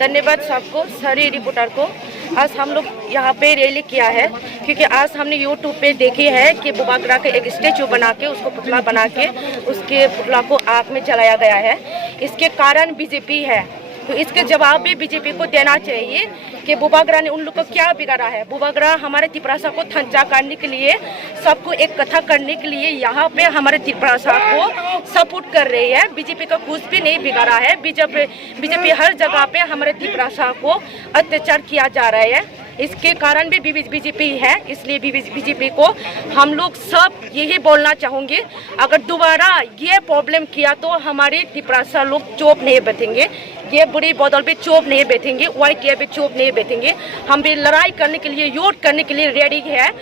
धन्यवाद सबको, सारे रिपोर्टर को। आज हम लोग यहाँ पे रैली किया है क्योंकि आज हमने यूट्यूब पे देखी है कि बुबागरा का एक स्टेचू बना के, उसको पुतला बना के, उसके पुतला को आग में जलाया गया है। इसके कारण बीजेपी है, तो इसके जवाब भी बीजेपी को देना चाहिए कि बुबागरा ने उन लोग को क्या बिगाड़ा है। बुबागरा हमारे तिपरासा को थंचा करने के लिए, सबको एक कथा करने के लिए यहाँ पे हमारे तिपरासा को सपोर्ट कर रही है। बीजेपी का कुछ भी नहीं बिगाड़ा है। बीजेपी हर जगह पे हमारे तिपरासा को अत्याचार किया जा रहा है। इसके कारण भी बीजेपी है, इसलिए बीजेपी को हम लोग सब यही बोलना चाहेंगे, अगर दोबारा ये प्रॉब्लम किया तो हमारे तिपरासा लोग चुप नहीं बैठेंगे। ये बुरी बदल पे चुप नहीं बैठेंगे, YK पे चुप नहीं बैठेंगे। हम भी लड़ाई करने के लिए, युद्ध करने के लिए रेडी है।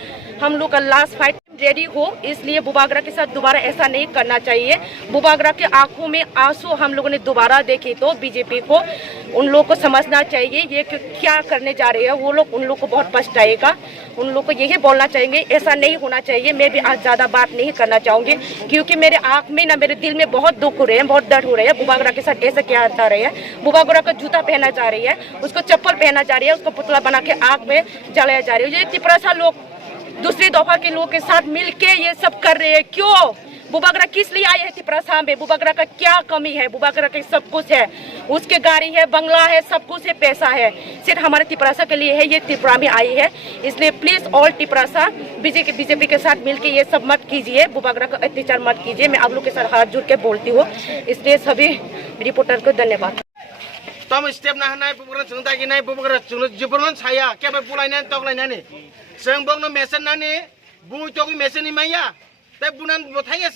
हम लोग का लास्ट फाइट रेडी हो, इसलिए बुबागरा के साथ दोबारा ऐसा नहीं करना चाहिए। बुबागरा के आंखों में आंसू हम लोगों ने दोबारा देखे तो बीजेपी को उन लोगों को समझना चाहिए ये क्या करने जा रहे हैं वो लोग। उन लोग को बहुत पछताएगा। उन लोग को यही बोलना चाहिए, ऐसा नहीं होना चाहिए। मैं भी आज ज़्यादा बात नहीं करना चाहूँगी क्योंकि मेरे आँख में ना, मेरे दिल में बहुत दुख हो रहे हैं, बहुत दर्द हो रहे हैं। बुबागरा के साथ ऐसा क्या जा रही है। बुबागरा का जूता पहना जा रही है, उसको चप्पल पहना जा रही है, उसको पुतला बना के आग में जलाया जा रही है। ये तिपरासा लोग दूसरी दफा के लोगों के साथ मिलके ये सब कर रहे हैं। क्यों? बुबागरा किस लिए आए हैं तिपरासा में? बुबागरा का क्या कमी है? बुबागरा के सब कुछ है, उसके गाड़ी है, बंगला है, सब कुछ है, पैसा है। सिर्फ हमारे तिपरासा के लिए है ये त्रिपुरा में आई है। इसलिए प्लीज ऑल तिपरासा बीजेपी के साथ मिलके ये सब मत कीजिए, बुबागरा का अत्याचार मत कीजिए। मैं आप लोग के साथ हाथ जोड़ के बोलती हूँ। इसलिए सभी रिपोर्टर को धन्यवाद। तम स्टेप ना हनाय बुबागरा चंदा की नहीं बुबागरा चुन जिबरन छाया क्या बे बुलाइना तगलाइना ने जों बंनो मेसेन नानी बुई तो मेसेन नि माया ते बुनान बताइए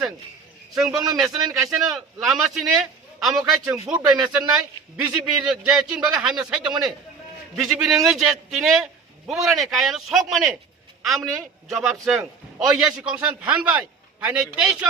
जों बंनो मेसेन कैसे न लामा सिने आमोखाय जों बुट बाय मेसेन नाय बीजेपी जे चिन बगे हामे साइड दंगने बीजेपी नंगे जे तिने बुबागरा ने कायानो सक माने आमनि जवाब जों ओ ये सिकंसान फानबाय फाइने 23